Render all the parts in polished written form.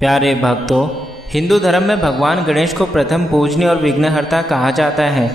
प्यारे भक्तों, हिंदू धर्म में भगवान गणेश को प्रथम पूजनीय और विघ्नहर्ता कहा जाता है।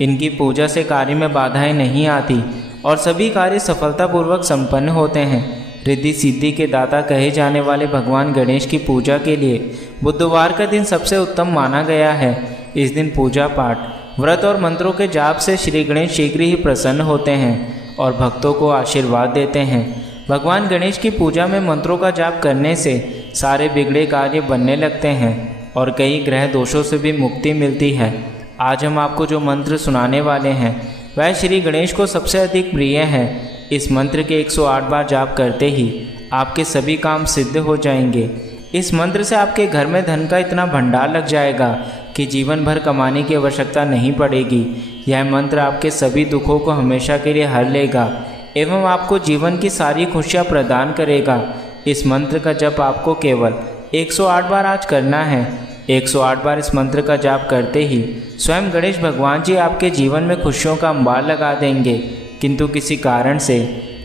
इनकी पूजा से कार्य में बाधाएं नहीं आती और सभी कार्य सफलतापूर्वक संपन्न होते हैं। रिद्धि सिद्धि के दाता कहे जाने वाले भगवान गणेश की पूजा के लिए बुधवार का दिन सबसे उत्तम माना गया है। इस दिन पूजा पाठ, व्रत और मंत्रों के जाप से श्री गणेश शीघ्र ही प्रसन्न होते हैं और भक्तों को आशीर्वाद देते हैं। भगवान गणेश की पूजा में मंत्रों का जाप करने से सारे बिगड़े कार्य बनने लगते हैं और कई ग्रह दोषों से भी मुक्ति मिलती है। आज हम आपको जो मंत्र सुनाने वाले हैं वह श्री गणेश को सबसे अधिक प्रिय है। इस मंत्र के 108 बार जाप करते ही आपके सभी काम सिद्ध हो जाएंगे। इस मंत्र से आपके घर में धन का इतना भंडार लग जाएगा कि जीवन भर कमाने की आवश्यकता नहीं पड़ेगी। यह मंत्र आपके सभी दुखों को हमेशा के लिए हर लेगा एवं आपको जीवन की सारी खुशियाँ प्रदान करेगा। इस मंत्र का जप आपको केवल 108 बार आज करना है। 108 बार इस मंत्र का जाप करते ही स्वयं गणेश भगवान जी आपके जीवन में खुशियों का अंबार लगा देंगे। किंतु किसी कारण से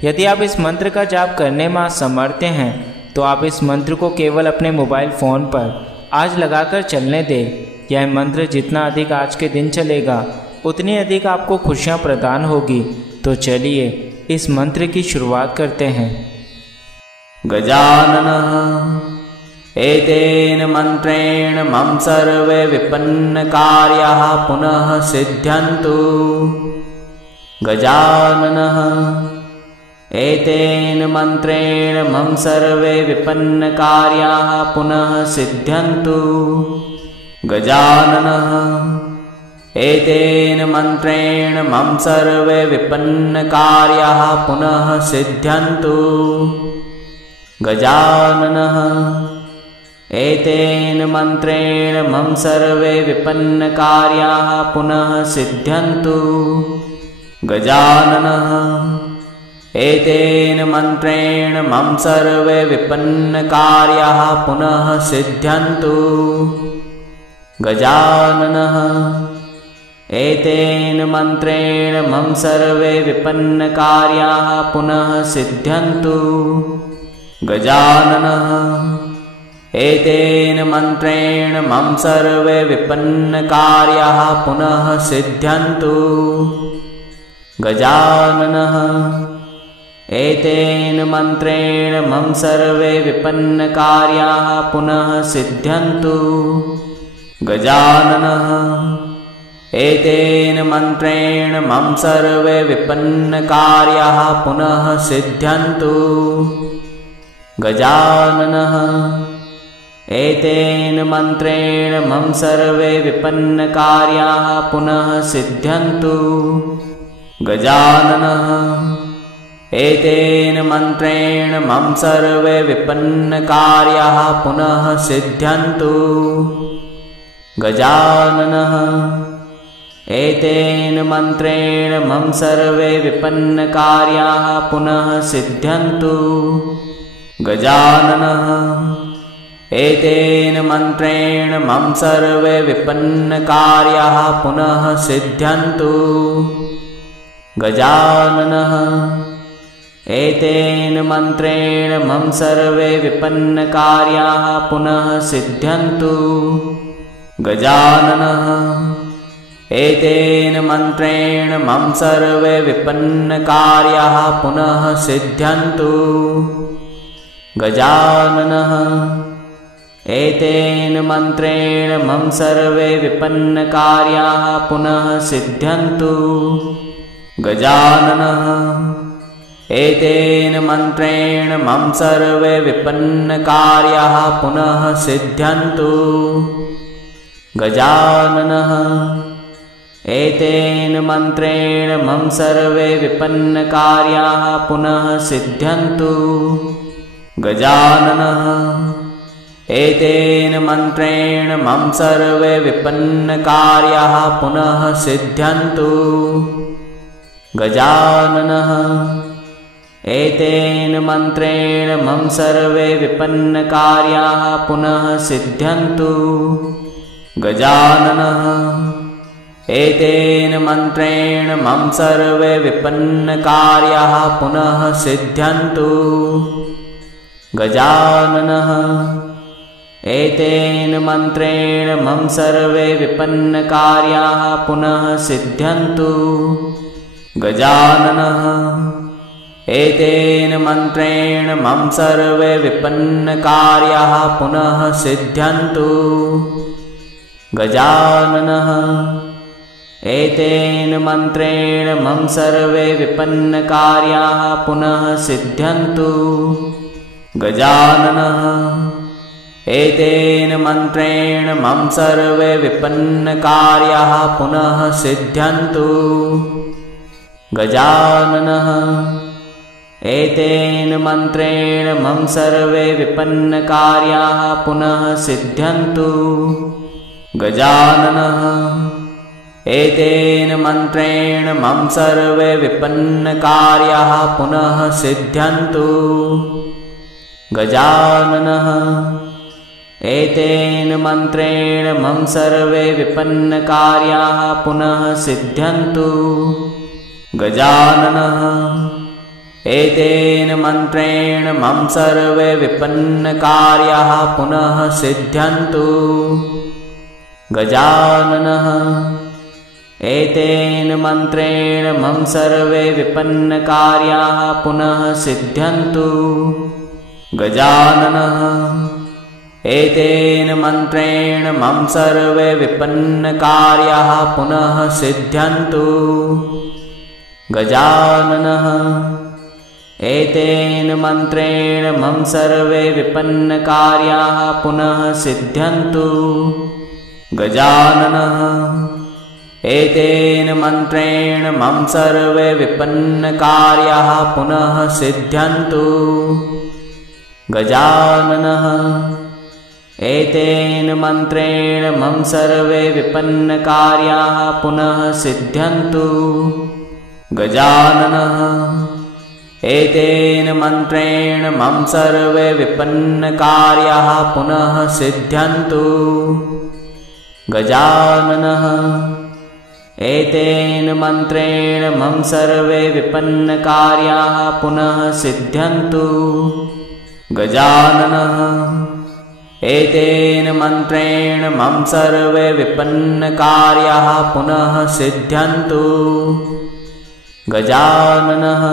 यदि आप इस मंत्र का जाप करने में असमर्थ हैं तो आप इस मंत्र को केवल अपने मोबाइल फ़ोन पर आज लगाकर चलने दें। यह मंत्र जितना अधिक आज के दिन चलेगा उतनी अधिक आपको खुशियाँ प्रदान होगी। तो चलिए इस मंत्र की शुरुआत करते हैं। गजाननः एतेन मंत्रेण मम सर्वे विपन्न कार्याः पुनः सिद्ध्यन्तु। गजाननः एतेन मंत्रेण मम सर्वे विपन्न कार्याः पुनः सिद्ध्यन्तु। गजाननः एतेन मंत्रेण मम सर्वे विपन्न कार्याः पुनः सिद्ध्यन्तु। गजाननः एतेन मंत्रेण मम सर्वे विपन्न कार्याः पुनः सिद्ध्यन्तु। गजाननः एतेन मंत्रेण मम सर्वे विपन्न कार्याः पुनः सिद्ध्यन्तु। गजाननः एतेन मंत्रेण मम सर्वे विपन्न कार्याः पुनः सिद्ध्यन्तु। गजाननः एतेन मंत्रेण मम सर्वे विपन्न कार्याः पुनः सिद्ध्यन्तु। गजाननः एतेन मंत्रेण मम सर्वे विपन्न कार्याः पुनः सिद्ध्यन्तु। गजाननः एतेन मंत्रेण मम सर्वे विपन्न कार्याः पुनः सिद्ध्यन्तु। गजाननः एतेन मंत्रेण मम सर्वे विपन्न कार्याः पुनः सिद्ध्यन्तु। गजाननः एतेन मंत्रेण मम सर्वे विपन्न कार्याः पुनः सिद्ध्यन्तु। गजाननः एतेन मंत्रेण मम सर्वे विपन्न कार्याः पुनः सिद्ध्यन्तु। गजाननः एतेन मंत्रेण मम सर्वे विपन्न कार्याः पुनः सिद्ध्यन्तु। गजाननः एतेन मंत्रेण मम सर्वे विपन्न कार्याः पुनः सिद्ध्यन्तु। गजाननः एतेन मंत्रेण मम सर्वे विपन्न कार्याः पुनः सिद्ध्यन्तु। गजाननः एतेन मंत्रेण मम सर्वे विपन्न कार्याः पुनः सिद्ध्यन्तु। गजाननः एतेन मंत्रेण मम सर्वे विपन्न कार्याः पुनः सिद्ध्यन्तु। गजाननः एतेन मंत्रेण मम सर्वे विपन्न कार्याः पुनः सिद्ध्यन्तु। गजाननः एतेन मंत्रेण मम सर्वे विपन्न कार्याः पुनः सिद्ध्यन्तु। गजाननः एतेन मंत्रेण मम सर्वे विपन्न कार्याः पुनः सिद्ध्यन्तु। गजाननः एतेन मंत्रेण मम सर्वे विपन्न कार्याः पुनः सिद्ध्यन्तु। गजाननः एतेन मन्त्रेण मम सर्वे विपन्नकार्याः पुनः सिद्ध्यन्तु। गजाननः एतेन मन्त्रेण मम सर्वे विपन्नकार्याः पुनः सिद्ध्यन्तु। गजाननः एतेन मन्त्रेण मम सर्वे विपन्नकार्याः पुनः सिद्ध्यन्तु। गजाननः एतेन मन्त्रेण मम सर्वे विपन्नकार्याः पुनः सिद्ध्यन्तु। गजाननः एतेन मन्त्रेण मम सर्वे विपन्नकार्याः पुनः सिद्ध्यन्तु। गजाननः एतेन मन्त्रेण मम सर्वे विपन्नकार्याः पुनः सिद्ध्यन्तु। गजाननः एतेन मन्त्रेण मम सर्वे विपन्नकार्याः पुनः सिद्ध्यन्तु। गजाननः एतेन मन्त्रेण मम सर्वे विपन्नकार्याः पुनः सिद्ध्यन्तु। गजाननः एतेन मन्त्रेण मम सर्वे विपन्नकार्याः पुनः सिद्ध्यन्तु। गजाननः एतेन मन्त्रेण मम सर्वे विपन्नकार्याः पुनः सिद्ध्यन्तु। गजाननः एतेन मन्त्रेण मम सर्वे विपन्नकार्याः पुनः सिद्ध्यन्तु। गजाननः एतेन मन्त्रेण मम सर्वे विपन्नकार्याः पुनः सिद्ध्यन्तु। गजाननः एतेन मन्त्रेण मम सर्वे विपन्नकार्याः पुनः सिद्ध्यन्तु। गजाननः एतेन मन्त्रेण मम सर्वे विपन्नकार्याः पुनः सिद्ध्यन्तु। गजाननः एतेन मन्त्रेण मम सर्वे विपन्नकार्याः पुनः सिद्ध्यन्तु। गजाननः एतेन मन्त्रेण मम सर्वे विपन्नकार्याः पुनः सिद्ध्यन्तु। गजाननः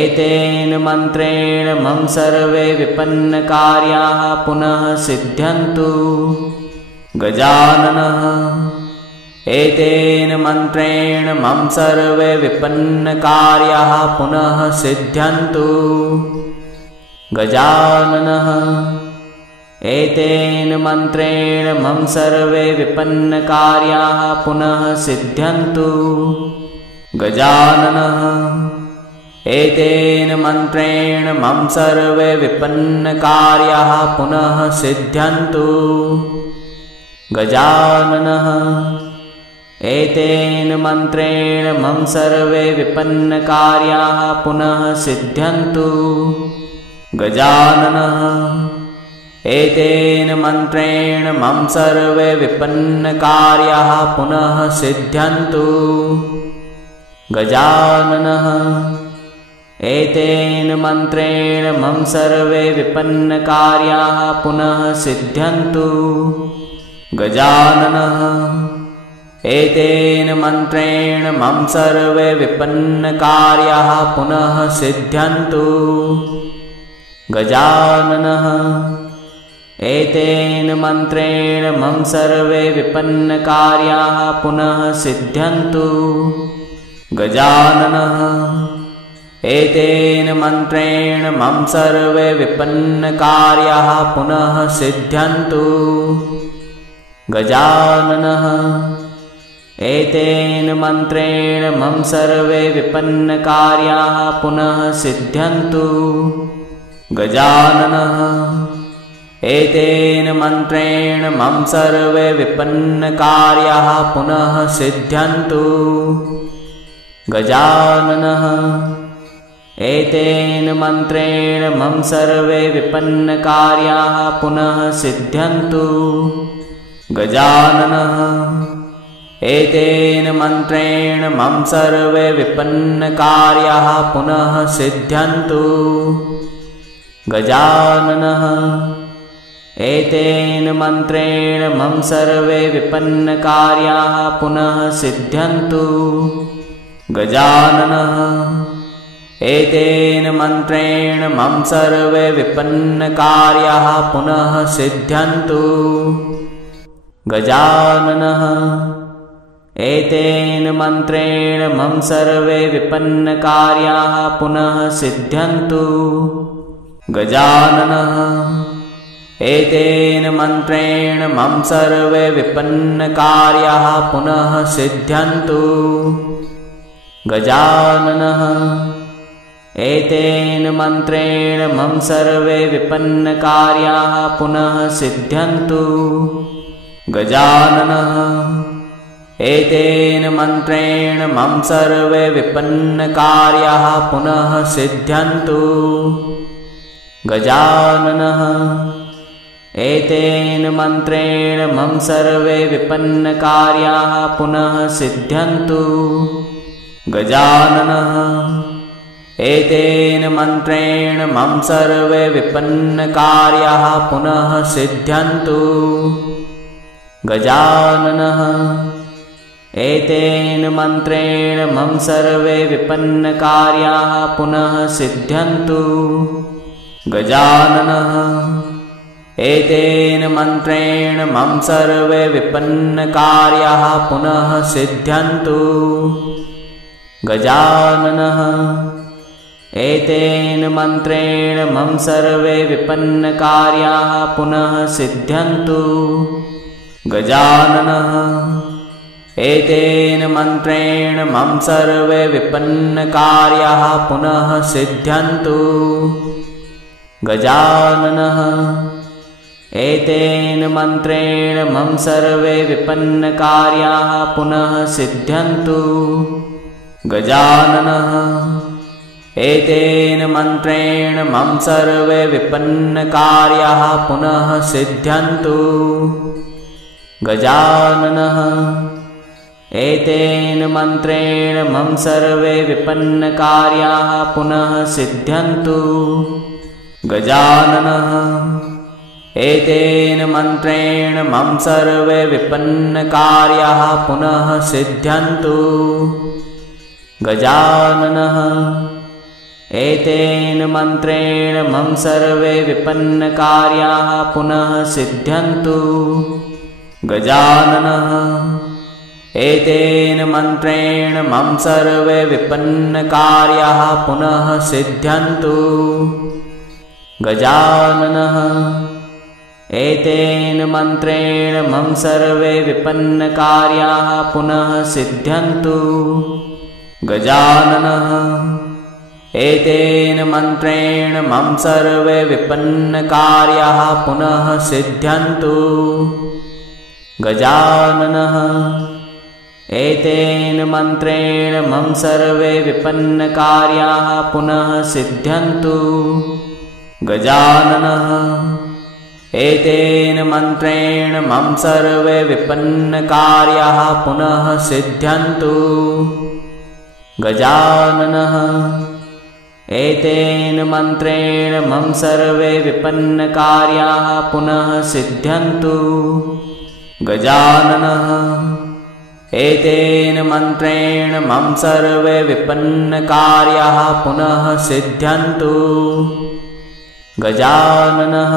एतेन मन्त्रेण मम सर्वे विपन्नकार्याः पुनः सिद्ध्यन्तु। गजाननः एतेन मन्त्रेण मम सर्वे विपन्नकार्याः पुनः सिद्ध्यन्तु। गजाननः एतेन मन्त्रेण मम सर्वे विपन्नकार्याः पुनः सिद्ध्यन्तु। गजाननः एतेन मन्त्रेण मम सर्वे विपन्नकार्याः पुनः सिद्ध्यन्तु। गजाननः एतेन मन्त्रेण मम सर्वे विपन्नकार्याः पुनः सिद्ध्यन्तु। गजाननः एतेन मन्त्रेण मम सर्वे विपन्नकार्याः पुनः सिद्ध्यन्तु। गजाननः एतेन मन्त्रेण मम सर्वे विपन्नकार्याः पुनः सिद्ध्यन्तु। गजाननः एतेन मन्त्रेण मम सर्वे विपन्नकार्याः पुनः सिद्ध्यन्तु। गजाननः एतेन मन्त्रेण मम सर्वे विपन्नकार्याः पुनः सिद्ध्यन्तु। गजाननः एतेन मन्त्रेण मम सर्वे विपन्नकार्याः पुनः सिद्ध्यन्तु। गजाननः एतेन मन्त्रेण मम सर्वे विपन्नकार्याः पुनः सिद्ध्यन्तु। गजाननः एतेन मन्त्रेण मम सर्वे विपन्नकार्याः पुनः सिद्ध्यन्तु। गजाननः एतेन मन्त्रेण मम सर्वे विपन्नकार्याः पुनः सिद्ध्यन्तु। गजाननः एतेन मन्त्रेण मम सर्वे विपन्नकार्याः पुनः सिद्ध्यन्तु। गजाननः एतेन मन्त्रेण मम सर्वे विपन्नकार्याः पुनः सिद्ध्यन्तु। गजाननः एतेन मन्त्रेण मम सर्वे विपन्नकार्याः पुनः सिद्ध्यन्तु। गजाननः एतेन मन्त्रेण मम सर्वे विपन्नकार्याः पुनः सिद्ध्यन्तु। गजाननः एतेन मन्त्रेण मम सर्वे विपन्नकार्याः पुनः सिद्ध्यन्तु। गजाननः एतेन मन्त्रेण मम सर्वे विपन्नकार्याः पुनः सिद्ध्यन्तु। गजाननः एतेन मन्त्रेण मम सर्वे विपन्नकार्याः पुनः सिद्ध्यन्तु। गजाननः एतेन मन्त्रेण मम सर्वे विपन्नकार्याः पुनः सिद्ध्यन्तु। गजाननः एतेन मन्त्रेण मम सर्वे विपन्नकार्याः पुनः सिद्ध्यन्तु। गजाननः एतेन मन्त्रेण मम सर्वे विपन्नकार्याः पुनः सिद्ध्यन्तु। गजाननः एतेन मन्त्रेण मम सर्वे विपन्नकार्याः पुनः सिद्ध्यन्तु। गजाननः एतेन मन्त्रेण मम सर्वे विपन्नकार्याः पुनः सिद्ध्यन्तु। गजाननः एतेन मन्त्रेण मम सर्वे विपन्नकार्याः पुनः सिद्ध्यन्तु। गजाननः एतेन मन्त्रेण मम सर्वे विपन्नकार्याः पुनः सिद्ध्यन्तु। गजाननः एतेन मन्त्रेण मम सर्वे विपन्नकार्याः पुनः सिद्ध्यन्तु। गजाननः एतेन मन्त्रेण मम सर्वे विपन्नकार्याः पुनः सिद्ध्यन्तु। गजाननः एतेन मन्त्रेण मम सर्वे विपन्नकार्याः पुनः सिद्ध्यन्तु। गजाननः एतेन मन्त्रेण मम सर्वे विपन्नकार्याः पुनः सिद्ध्यन्तु। गजाननः एतेन मन्त्रेण मम सर्वे विपन्नकार्याः पुनः सिद्ध्यन्तु। गजाननः एतेन मन्त्रेण मम सर्वे विपन्नकार्याः पुनः सिद्ध्यन्तु। गजाननः एतेन मन्त्रेण मम सर्वे विपन्नकार्याः पुनः सिद्ध्यन्तु। गजाननः एतेन मन्त्रेण मम सर्वे विपन्नकार्याः पुनः सिद्ध्यन्तु। गजाननः एतेन मन्त्रेण मम सर्वे विपन्नकार्याः पुनः सिद्ध्यन्तु। गजाननः एतेन मन्त्रेण मम सर्वे विपन्नकार्याः पुनः सिद्ध्यन्तु। गजाननः एतेन मन्त्रेण मम सर्वे विपन्नकार्याः पुनः सिद्ध्यन्तु। गजाननः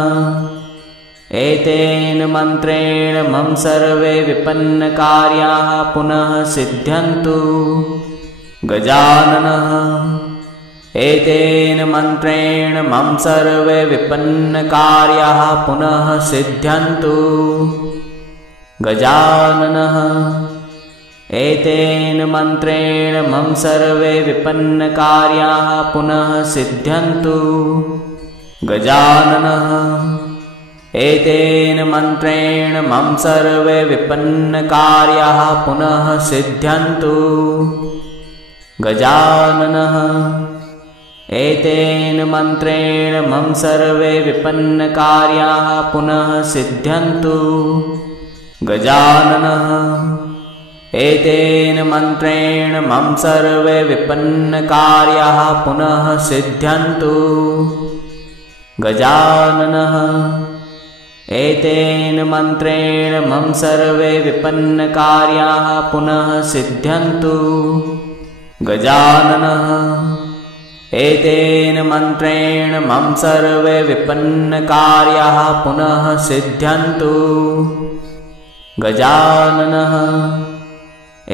एतेन मन्त्रेण मम सर्वे विपन्नकार्याः पुनः सिद्ध्यन्तु। गजाननः एतेन मन्त्रेण मम सर्वे विपन्नकार्याः पुनः सिद्ध्यन्तु। गजाननः एतेन मन्त्रेण मम सर्वे विपन्नकार्याः पुनः सिद्ध्यन्तु। गजाननः एतेन मन्त्रेण मम सर्वे विपन्नकार्याः पुनः सिद्ध्यन्तु। गजाननः एतेन मन्त्रेण मम सर्वे विपन्नकार्याः पुनः सिद्ध्यन्तु। गजाननः एतेन मन्त्रेण मम सर्वे विपन्नकार्याः पुनः सिद्ध्यन्तु। गजाननः एतेन मन्त्रेण मम सर्वे विपन्नकार्याः पुनः सिद्ध्यन्तु। गजाननः एतेन मन्त्रेण मम सर्वे विपन्नकार्याः पुनः सिद्ध्यन्तु। गजाननः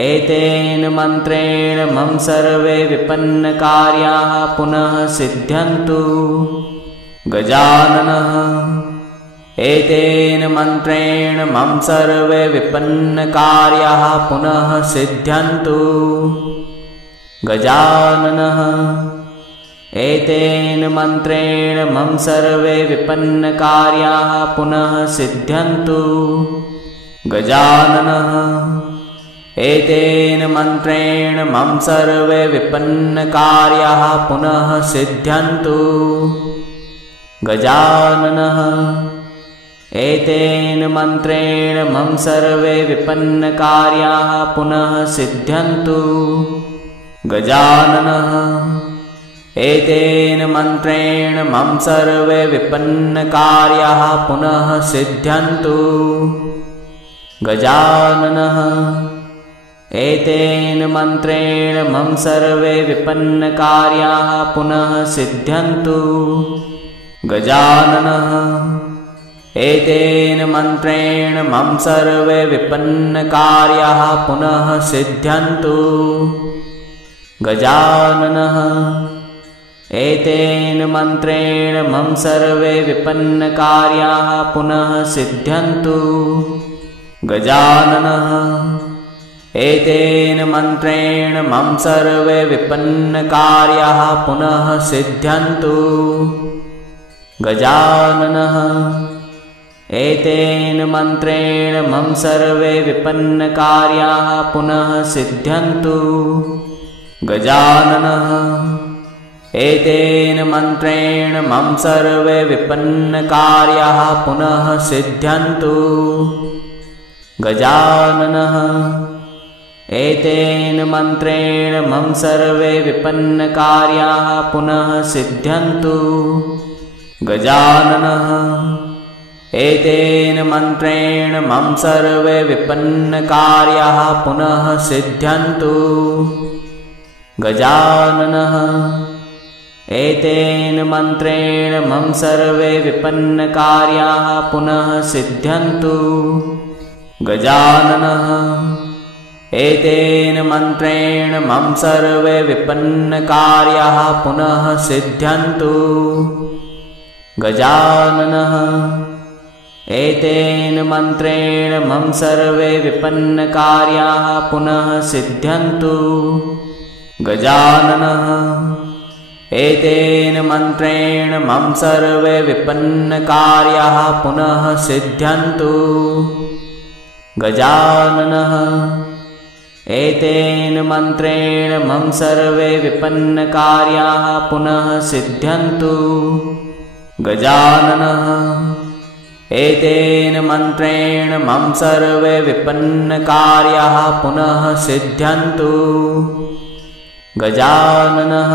एतेन मन्त्रेण मम सर्वे विपन्नकार्याः पुनः सिद्ध्यन्तु। गजाननः एतेन मन्त्रेण मम सर्वे विपन्नकार्याः पुनः सिद्ध्यन्तु। गजाननः एतेन मन्त्रेण मम सर्वे विपन्नकार्याः पुनः सिद्ध्यन्तु। गजाननः एतेन मन्त्रेण मम सर्वे विपन्नकार्याः पुनः सिद्ध्यन्तु। गजाननः एतेन मन्त्रेण मम सर्वे विपन्नकार्याः पुनः सिद्ध्यन्तु। गजाननः एतेन मन्त्रेण मम सर्वे विपन्नकार्याः पुनः सिद्ध्यन्तु। गजाननः एतेन मन्त्रेण मम सर्वे विपन्नकार्याः पुनः सिद्ध्यन्तु। गजाननः एतेन मन्त्रेण मम सर्वे विपन्नकार्याः पुनः सिद्ध्यन्तु। गजाननः एतेन मन्त्रेण मम सर्वे विपन्नकार्याः पुनः सिद्ध्यन्तु। गजाननः एतेन मन्त्रेण मम सर्वे विपन्नकार्याः पुनः सिद्ध्यन्तु। गजाननः एतेन मन्त्रेण मम सर्वे विपन्नकार्याः पुनः सिद्ध्यन्तु। गजाननः एतेन मन्त्रेण मम सर्वे विपन्नकार्याः पुनः सिद्ध्यन्तु। गजाननः एतेन मन्त्रेण मम सर्वे विपन्नकार्याः पुनः सिद्ध्यन्तु। गजाननः एतेन मन्त्रेण मम सर्वे विपन्नकार्याः पुनः सिद्ध्यन्तु। गजाननः एतेन मन्त्रेण मम सर्वे विपन्नकार्याः पुनः सिद्ध्यन्तु। गजाननः एतेन मन्त्रेण मम सर्वे विपन्नकार्याः पुनः सिद्ध्यन्तु। गजाननः एतेन मन्त्रेण मम सर्वे विपन्नकार्याः पुनः सिद्ध्यन्तु। गजाननः एतेन मन्त्रेण मम सर्वे विपन्नकार्याः पुनः सिद्ध्यन्तु। गजाननः एतेन मन्त्रेण मम सर्वे विपन्नकार्याः पुनः सिद्ध्यन्तु। गजाननः एतेन मन्त्रेण मम सर्वे विपन्नकार्याः पुनः सिद्ध्यन्तु। गजाननः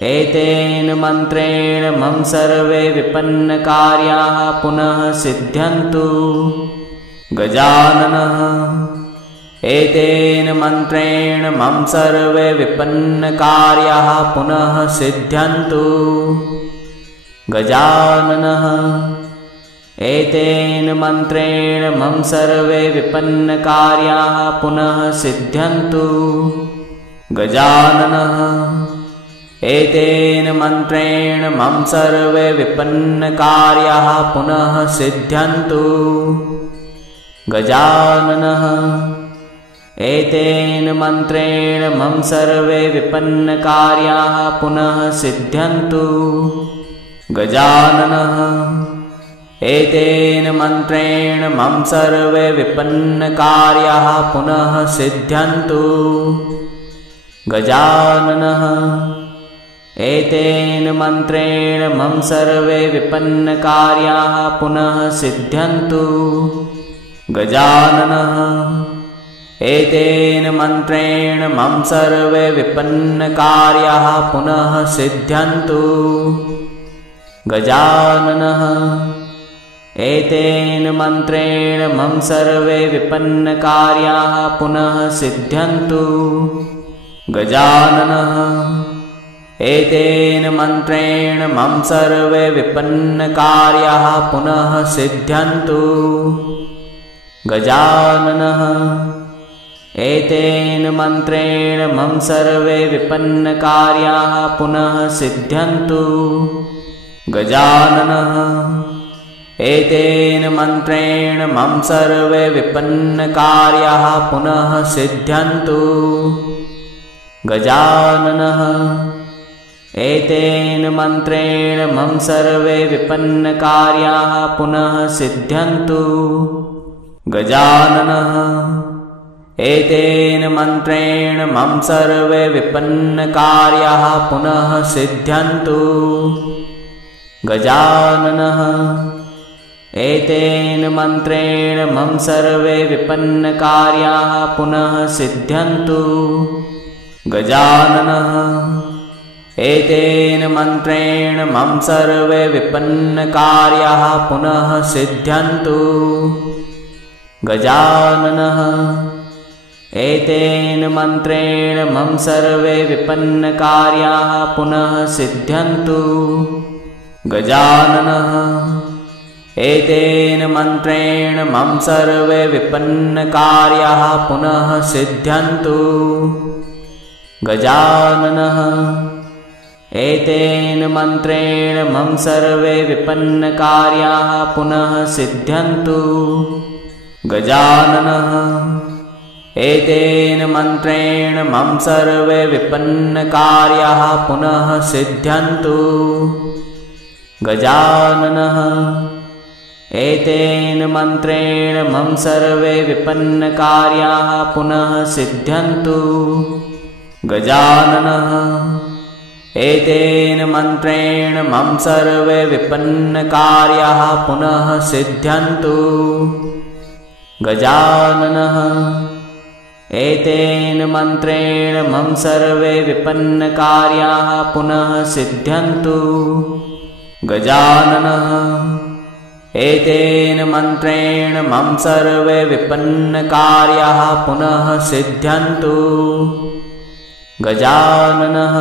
एतेन मन्त्रेण मम सर्वे विपन्नकार्याः पुनः सिद्ध्यन्तु। गजाननः एतेन मन्त्रेण मम सर्वे विपन्नकार्याः पुनः सिद्ध्यन्तु। गजाननः एतेन मन्त्रेण मम सर्वे विपन्नकार्याः पुनः सिद्ध्यन्तु। गजाननः एतेन मन्त्रेण मम सर्वे विपन्नकार्याः पुनः सिद्ध्यन्तु। गजाननः एतेन मन्त्रेण मम सर्वे विपन्नकार्याः पुनः सिद्ध्यन्तु। गजाननः एतेन मन्त्रेण मम सर्वे विपन्नकार्याः पुनः सिद्ध्यन्तु। गजाननः एतेन मन्त्रेण मम सर्वे विपन्नकार्याः पुनः सिद्ध्यन्तु। गजाननः एतेन मन्त्रेण मम सर्वे विपन्नकार्याः पुनः सिद्ध्यन्तु। गजाननः एतेन मन्त्रेण मम सर्वे विपन्नकार्याः पुनः सिद्ध्यन्तु। गजाननः एतेन मन्त्रेण मम सर्वे विपन्नकार्याः पुनः सिद्ध्यन्तु। गजाननः एतेन मन्त्रेण मम सर्वे विपन्नकार्याः पुनः सिद्ध्यन्तु। गजाननः एतेन मन्त्रेण मम सर्वे विपन्नकार्याः पुनः सिद्ध्यन्तु। गजाननः एतेन मन्त्रेण मम सर्वे विपन्नकार्याः पुनः सिद्ध्यन्तु। गजाननः एतेन मन्त्रेण मम सर्वे विपन्नकार्याः पुनः सिद्ध्यन्तु। गजाननः एतेन मन्त्रेण मम सर्वे विपन्नकार्याः पुनः सिद्ध्यन्तु। गजाननः एतेन मन्त्रेण मम सर्वे विपन्नकार्याः पुनः सिद्ध्यन्तु। गजाननः एतेन मन्त्रेण मम सर्वे विपन्नकार्याः पुनः सिद्ध्यन्तु। गजाननः एतेन मन्त्रेण मम सर्वे विपन्नकार्याः पुनः सिद्ध्यन्तु। गजाननः एतेन मन्त्रेण मम सर्वे विपन्नकार्याः पुनः सिद्ध्यन्तु। गजाननः एतेन मन्त्रेण मम सर्वे विपन्नकार्याः पुनः सिद्ध्यन्तु। गजाननः एतेन मन्त्रेण मम सर्वे विपन्नकार्याः पुनः सिद्ध्यन्तु। गजाननः एतेन मन्त्रेण मम सर्वे विपन्नकार्याः पुनः सिद्ध्यन्तु। गजाननः एतेन मन्त्रेण मम सर्वे विपन्नकार्याः पुनः सिद्ध्यन्तु। गजाननः एतेन मन्त्रेण मम सर्वे विपन्नकार्याः पुनः सिद्ध्यन्तु। गजाननः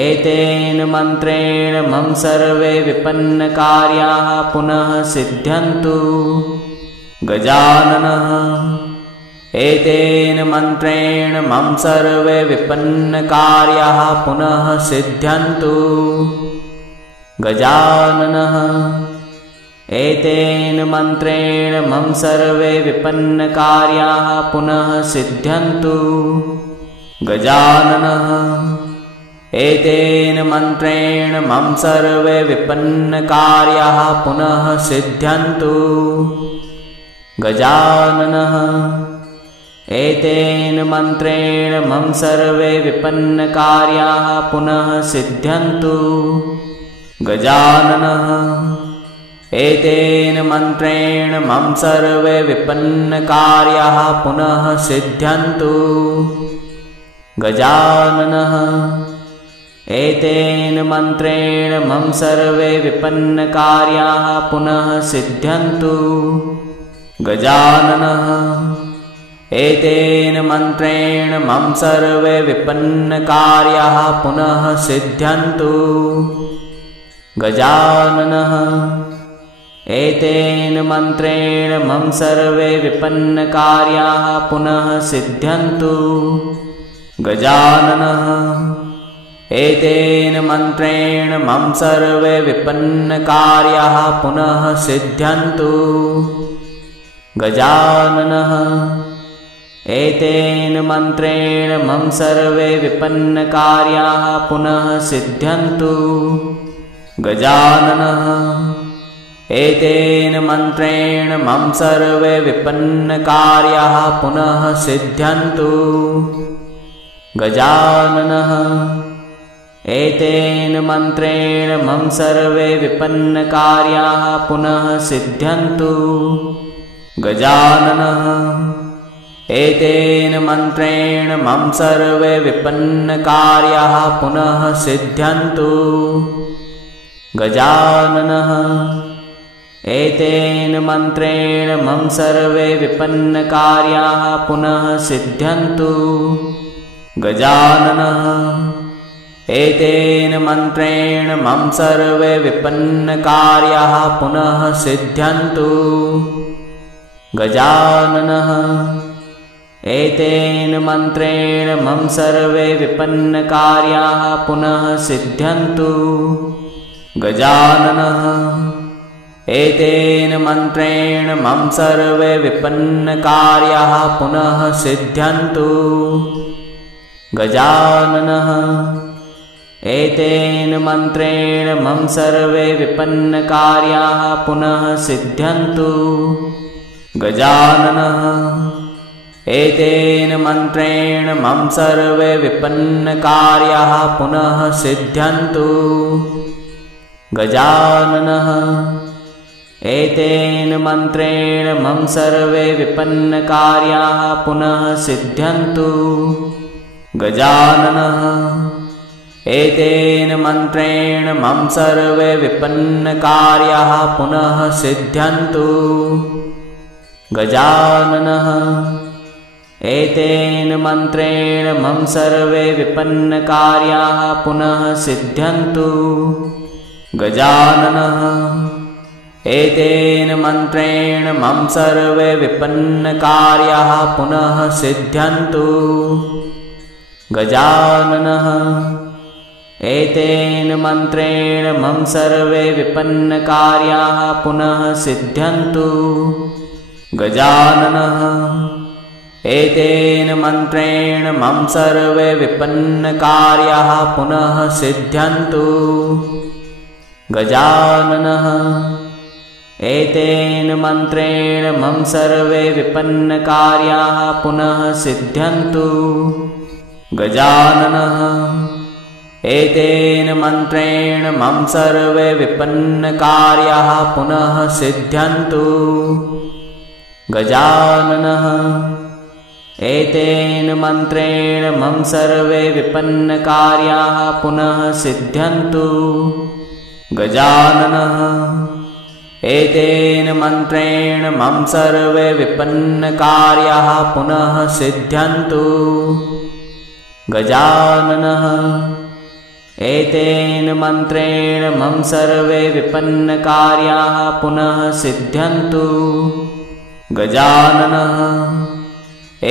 एतेन मन्त्रेण मम सर्वे विपन्नकार्याः पुनः सिद्ध्यन्तु। गजाननः एतेन मन्त्रेण मम सर्वे विपन्नकार्याः पुनः सिद्ध्यन्तु। गजाननः एतेन मन्त्रेण मम सर्वे विपन्नकार्याः पुनः सिद्ध्यन्तु। गजाननः एतेन मन्त्रेण मम सर्वे विपन्नकार्याः पुनः सिद्ध्यन्तु। गजाननः एतेन मन्त्रेण मम सर्वे विपन्नकार्याः पुनः सिद्ध्यन्तु। गजाननः एतेन मन्त्रेण मम सर्वे विपन्नकार्याः पुनः सिद्ध्यन्तु। गजाननः एतेन मन्त्रेण मम सर्वे विपन्नकार्याः पुनः सिद्ध्यन्तु। गजाननः एतेन मन्त्रेण मम सर्वे विपन्नकार्याः पुनः सिद्ध्यन्तु। गजाननः एतेन मन्त्रेण मम सर्वे विपन्नकार्याः पुनः सिद्ध्यन्तु। गजाननः एतेन मन्त्रेण मम सर्वे विपन्नकार्याः पुनः सिद्ध्यन्तु। गजाननः एतेन मन्त्रेण मम सर्वे विपन्नकार्याः पुनः सिद्ध्यन्तु। गजाननः एतेन मन्त्रेण मम सर्वे विपन्नकार्याः पुनः सिद्ध्यन्तु। गजाननः एतेन मन्त्रेण मम सर्वे विपन्नकार्याः पुनः सिद्ध्यन्तु। गजाननः एतेन मन्त्रेण मम सर्वे विपन्नकार्याः पुनः सिद्ध्यन्तु। गजाननः एतेन मन्त्रेण मम सर्वे विपन्नकार्याः पुनः सिद्ध्यन्तु। गजाननः एतेन मन्त्रेण मम सर्वे विपन्नकार्याः पुनः सिद्ध्यन्तु। गजाननः एतेन मन्त्रेण मम सर्वे विपन्नकार्याः पुनः सिद्ध्यन्तु। गजाननः एतेन मन्त्रेण मम सर्वे विपन्नकार्याः पुनः सिद्ध्यन्तु। गजाननः एतेन मन्त्रेण मम सर्वे विपन्नकार्याः पुनः सिद्ध्यन्तु। गजाननः एतेन मन्त्रेण मम सर्वे विपन्नकार्याः पुनः सिद्ध्यन्तु। गजाननः एतेन मन्त्रेण मम सर्वे विपन्नकार्याः पुनः सिद्ध्यन्तु। गजाननः एतेन मन्त्रेण मम सर्वे विपन्नकार्याः पुनः सिद्ध्यन्तु। गजाननः एतेन मन्त्रेण मम सर्वे विपन्नकार्याः पुनः सिद्ध्यन्तु। गजाननः एतेन मन्त्रेण मम सर्वे विपन्नकार्याः पुनः सिद्ध्यन्तु। गजाननः एतेन मन्त्रेण मम सर्वे विपन्नकार्याः पुनः सिद्ध्यन्तु। गजाननः एतेन मन्त्रेण मम सर्वे विपन्नकार्याः पुनः सिद्ध्यन्तु। गजाननः एतेन मन्त्रेण मम सर्वे विपन्नकार्याः पुनः सिद्ध्यन्तु। गजाननः एतेन मन्त्रेण मम सर्वे विपन्नकार्याः पुनः सिद्ध्यन्तु। गजाननः एतेन मन्त्रेण मम सर्वे विपन्नकार्याः पुनः सिद्ध्यन्तु। गजाननः एतेन मन्त्रेण मम सर्वे विपन्नकार्याः पुनः सिद्ध्यन्तु। गजाननः एतेन मन्त्रेण मम सर्वे विपन्नकार्याः पुनः सिद्ध्यन्तु। गजाननः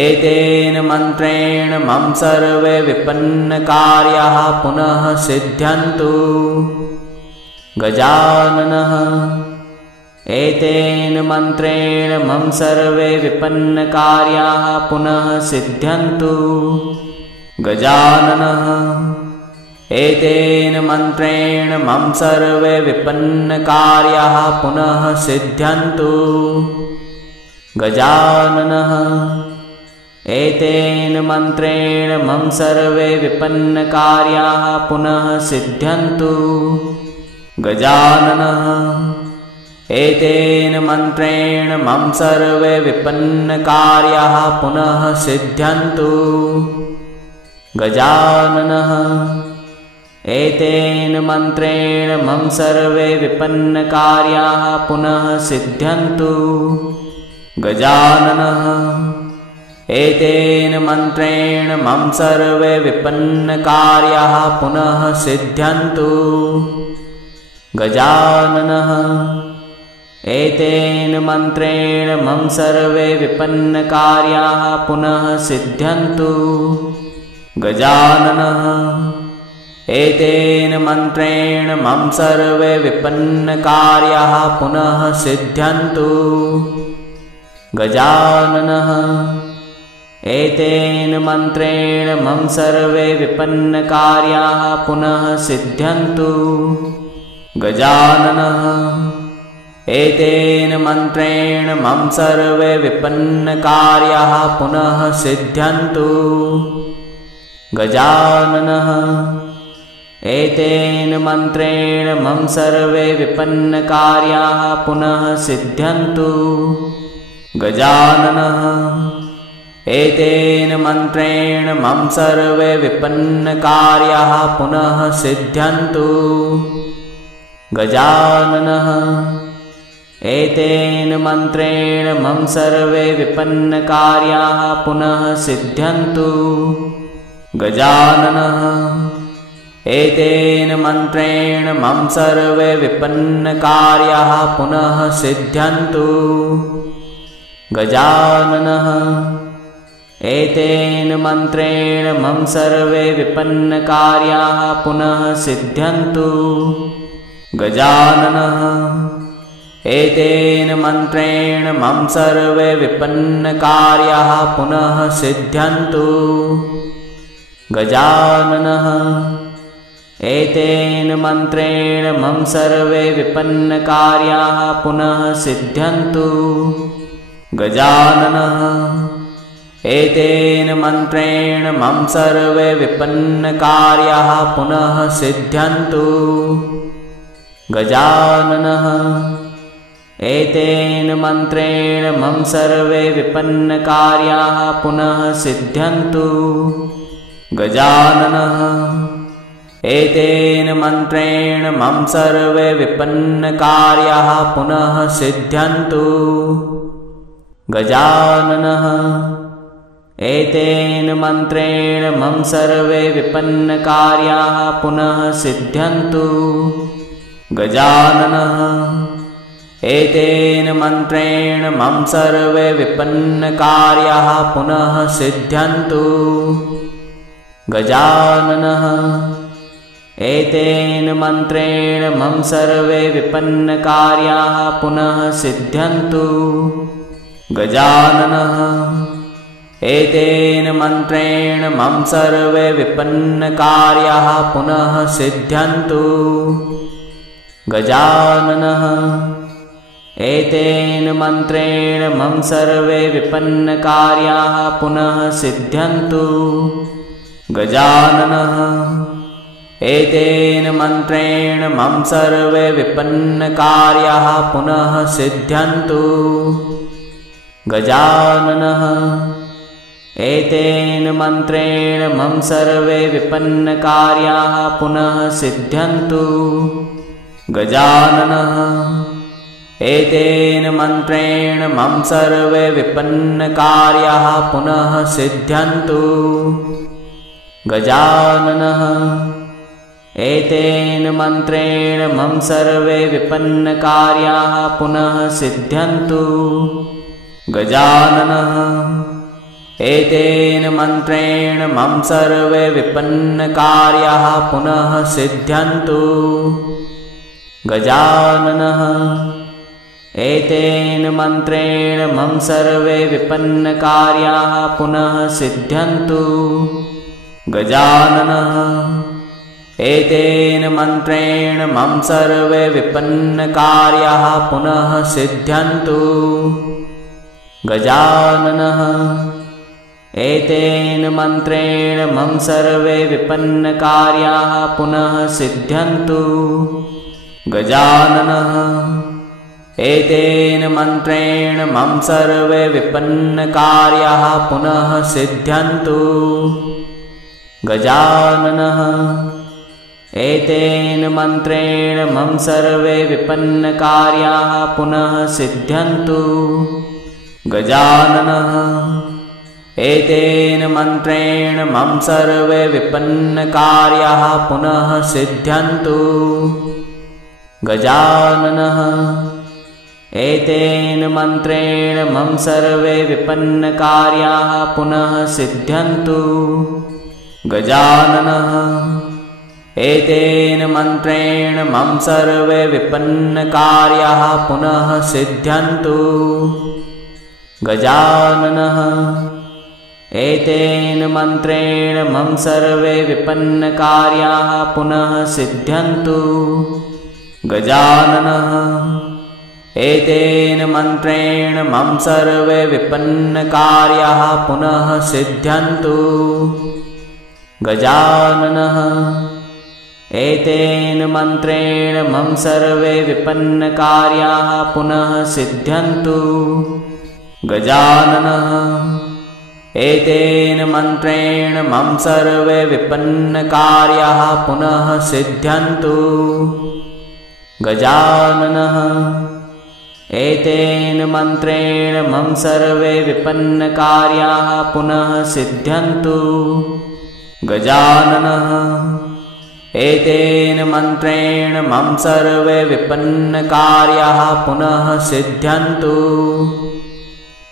एतेन मन्त्रेण मम सर्वे विपन्नकार्याः पुनः सिद्ध्यन्तु। गजाननः एतेन मन्त्रेण मम सर्वे विपन्नकार्याः पुनः सिद्ध्यन्तु। गजाननः एतेन मन्त्रेण मम सर्वे विपन्नकार्याः पुनः सिद्ध्यन्तु। गजाननः एतेन मन्त्रेण मम सर्वे विपन्नकार्याः पुनः सिद्ध्यन्तु। गजाननः एतेन मन्त्रेण मम सर्वे विपन्नकार्याः पुनः सिद्ध्यन्तु। गजाननः एतेन मन्त्रेण मम सर्वे विपन्नकार्याः पुनः सिद्ध्यन्तु। गजाननः एतेन मन्त्रेण मम सर्वे विपन्नकार्याः पुनः सिद्ध्यन्तु। गजाननः एतेन मन्त्रेण मम सर्वे विपन्नकार्याः पुनः सिद्ध्यन्तु। गजाननः एतेन मन्त्रेण मम सर्वे विपन्नकार्याः पुनः सिद्ध्यन्तु। गजाननः एतेन मन्त्रेण मम सर्वे विपन्नकार्याः पुनः सिद्ध्यन्तु। गजाननः एतेन मन्त्रेण मम सर्वे विपन्नकार्याः पुनः सिद्ध्यन्तु। गजाननः एतेन मन्त्रेण मम सर्वे विपन्नकार्याः पुनः सिद्ध्यन्तु। गजाननः एतेन मन्त्रेण मम सर्वे विपन्नकार्याः पुनः सिद्ध्यन्तु। गजाननः एतेन मन्त्रेण मम सर्वे विपन्नकार्याः पुनः सिद्ध्यन्तु। गजाननः एतेन मन्त्रेण मम सर्वे विपन्नकार्याः पुनः सिद्ध्यन्तु। गजाननः एतेन मन्त्रेण मम सर्वे विपन्नकार्याः पुनः सिद्ध्यन्तु। गजाननः एतेन मन्त्रेण मम सर्वे विपन्नकार्याः पुनः सिद्ध्यन्तु। गजाननः एतेन मन्त्रेण मम सर्वे विपन्नकार्याः पुनः सिद्ध्यन्तु। गजाननः एतेन मन्त्रेण मम सर्वे विपन्नकार्याः पुनः सिद्ध्यन्तु। गजाननः एतेन मन्त्रेण मम सर्वे विपन्नकार्याः पुनः सिद्ध्यन्तु। गजाननः एतेन मन्त्रेण मम सर्वे विपन्नकार्याः पुनः सिद्ध्यन्तु। गजाननः एतेन मन्त्रेण मम सर्वे विपन्नकार्याः पुनः सिद्ध्यन्तु। गजाननः एतेन मन्त्रेण मम सर्वे विपन्नकार्याः पुनः सिद्ध्यन्तु। गजाननः एतेन मन्त्रेण मम सर्वे विपन्नकार्याः पुनः सिद्ध्यन्तु। गजाननः एतेन मन्त्रेण मम सर्वे विपन्नकार्याः पुनः सिद्ध्यन्तु। गजाननः एतेन मन्त्रेण मम सर्वे विपन्नकार्याः पुनः सिद्ध्यन्तु। गजाननः एतेन मन्त्रेण मम सर्वे विपन्नकार्याः पुनः सिद्ध्यन्तु। गजाननः एतेन मन्त्रेण मम सर्वे विपन्नकार्याः पुनः सिद्ध्यन्तु। गजाननः एतेन मन्त्रेण मम सर्वे विपन्नकार्याः पुनः सिद्ध्यन्तु। गजाननः एतेन मन्त्रेण मम सर्वे विपन्नकार्याः पुनः सिद्ध्यन्तु। गजाननः एतेन मन्त्रेण मम सर्वे विपन्नकार्याः पुनः सिद्ध्यन्तु। गजाननः एतेन मन्त्रेण मम सर्वे विपन्नकार्याः पुनः सिद्ध्यन्तु। गजाननः एतेन मन्त्रेण मम सर्वे विपन्नकार्याः पुनः सिद्ध्यन्तु। गजाननः एतेन मन्त्रेण मम सर्वे विपन्नकार्याः पुनः सिद्ध्यन्तु। गजाननः एतेन मन्त्रेण मम सर्वे विपन्नकार्याः पुनः सिद्ध्यन्तु। गजाननः एतेन मन्त्रेण मम सर्वे विपन्नकार्याः पुनः सिद्ध्यन्तु। गजाननः एतेन मन्त्रेण मम सर्वे विपन्नकार्याः पुनः सिद्ध्यन्तु। गजाननः एतेन मन्त्रेण मम सर्वे विपन्नकार्याः पुनः सिद्ध्यन्तु। गजाननः एतेन मन्त्रेण मम सर्वे विपन्नकार्याः पुनः सिद्ध्यन्तु। गजाननः एतेन मन्त्रेण मम सर्वे विपन्नकार्याः पुनः सिद्ध्यन्तु। गजाननः एतेन मन्त्रेण मम सर्वे विपन्नकार्याः पुनः सिद्ध्यन्तु। गजाननः एतेन मन्त्रेण मम सर्वे विपन्नकार्याः पुनः सिद्ध्यन्तु। गजाननः एतेन मन्त्रेण मम सर्वे विपन्नकार्याः पुनः सिद्ध्यन्तु। गजाननः एतेन मन्त्रेण मम सर्वे विपन्नकार्याः पुनः सिद्ध्यन्तु। गजाननः एतेन मन्त्रेण मम सर्वे विपन्नकार्याः पुनः सिद्ध्यन्तु।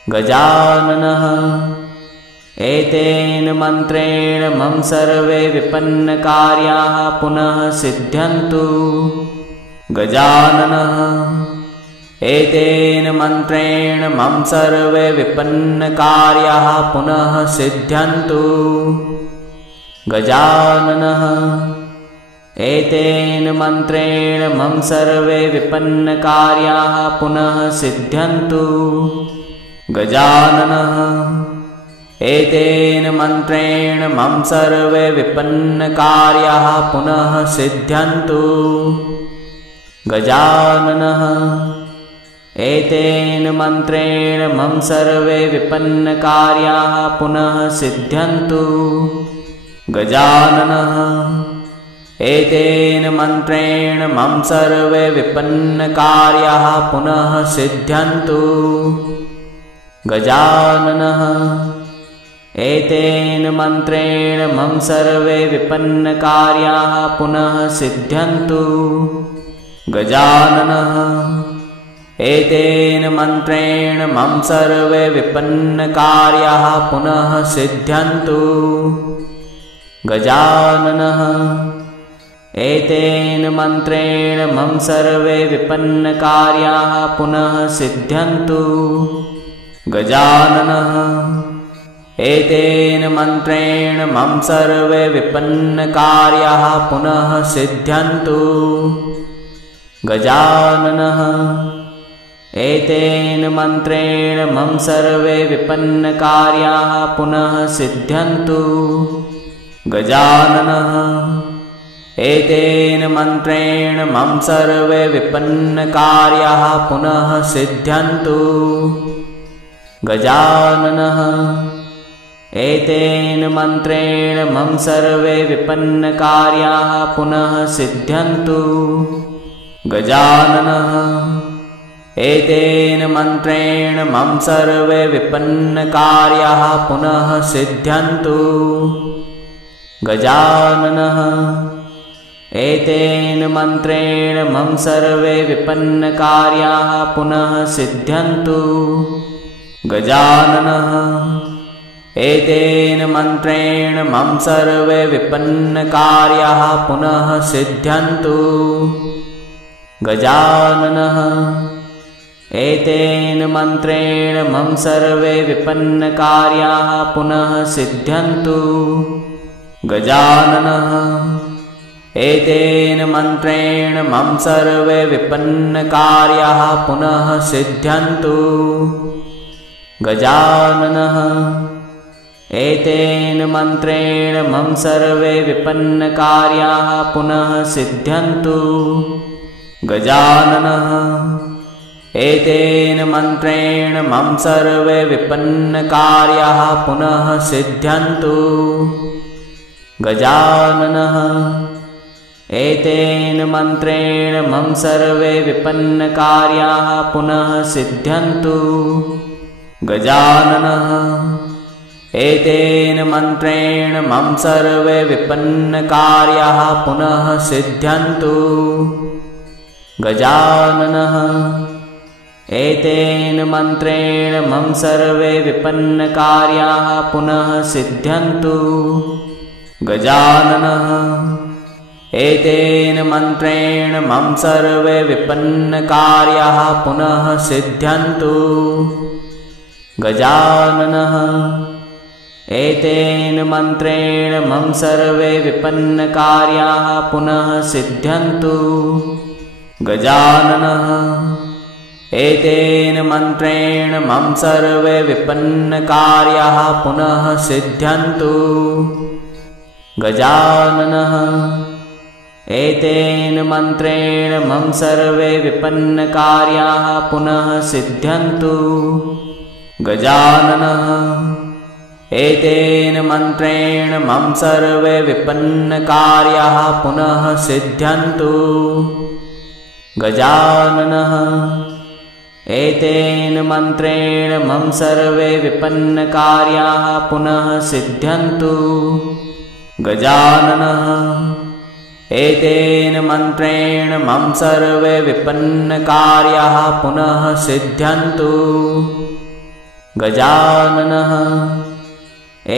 गजाननः एतेन मन्त्रेण मम सर्वे विपन्नकार्याः पुनः सिद्ध्यन्तु। गजाननः एतेन मन्त्रेण मम सर्वे विपन्नकार्याः पुनः सिद्ध्यन्तु। गजाननः एतेन मन्त्रेण मम सर्वे विपन्नकार्याः पुनः सिद्ध्यन्तु। गजाननः एतेन मन्त्रेण मम सर्वे विपन्नकार्याः पुनः सिद्ध्यन्तु। गजाननः एतेन मन्त्रेण मम सर्वे विपन्नकार्याः पुनः सिद्ध्यन्तु। गजाननः एतेन मन्त्रेण मम सर्वे विपन्नकार्याः पुनः सिद्ध्यन्तु। गजाननः एतेन मन्त्रेण मम सर्वे विपन्नकार्याः पुनः सिद्ध्यन्तु। गजाननः एतेन मन्त्रेण मम सर्वे विपन्नकार्याः पुनः सिद्ध्यन्तु। गजाननः एतेन मन्त्रेण मम सर्वे विपन्नकार्याः पुनः सिद्ध्यन्तु। गजाननः एतेन मन्त्रेण मम सर्वे विपन्नकार्याः पुनः सिद्ध्यन्तु। गजाननः एतेन मन्त्रेण मम सर्वे विपन्नकार्याः पुनः सिद्ध्यन्तु। गजाननः एतेन मन्त्रेण मम सर्वे विपन्नकार्याः पुनः सिद्ध्यन्तु। गजाननः एतेन मन्त्रेण मम सर्वे विपन्नकार्याः पुनः सिद्ध्यन्तु। गजाननः एतेन मन्त्रेण मम सर्वे विपन्नकार्याः पुनः सिद्ध्यन्तु। गजाननः एतेन मन्त्रेण मम सर्वे विपन्नकार्याः पुनः सिद्ध्यन्तु। गजाननः एतेन मन्त्रेण मम सर्वे विपन्नकार्याः पुनः सिद्ध्यन्तु। गजाननः एतेन मन्त्रेण मम सर्वे विपन्नकार्याः पुनः सिद्ध्यन्तु। गजाननः एतेन मन्त्रेण मम सर्वे विपन्नकार्याः पुनः सिद्ध्यन्तु। गजाननः एतेन मन्त्रेण मम सर्वे विपन्नकार्याः पुनः सिद्ध्यन्तु। गजाननः एतेन मन्त्रेण मम सर्वे विपन्नकार्याः पुनः सिद्ध्यन्तु। गजाननः एतेन मन्त्रेण मम सर्वे विपन्नकार्याः पुनः सिद्ध्यन्तु। गजाननः एतेन मन्त्रेण मम सर्वे विपन्नकार्याः पुनः सिद्ध्यन्तु। गजाननः एतेन मन्त्रेण मम सर्वे विपन्नकार्याः पुनः सिद्ध्यन्तु। गजाननः एतेन मन्त्रेण मम सर्वे विपन्नकार्याः पुनः सिद्ध्यन्तु। गजाननः एतेन मन्त्रेण मम सर्वे विपन्नकार्याः पुनः सिद्ध्यन्तु। गजाननः एतेन मन्त्रेण मम सर्वे विपन्नकार्याः पुनः सिद्ध्यन्तु। गजाननः एतेन मन्त्रेण मम सर्वे विपन्नकार्याः पुनः सिद्ध्यन्तु। गजाननः एतेन मन्त्रेण मम सर्वे विपन्नकार्याः पुनः सिद्ध्यन्तु। गजाननः एतेन मन्त्रेण मम सर्वे विपन्नकार्याः पुनः सिद्ध्यन्तु। गजाननः एतेन मन्त्रेण मम सर्वे विपन्नकार्याः पुनः सिद्ध्यन्तु। गजाननः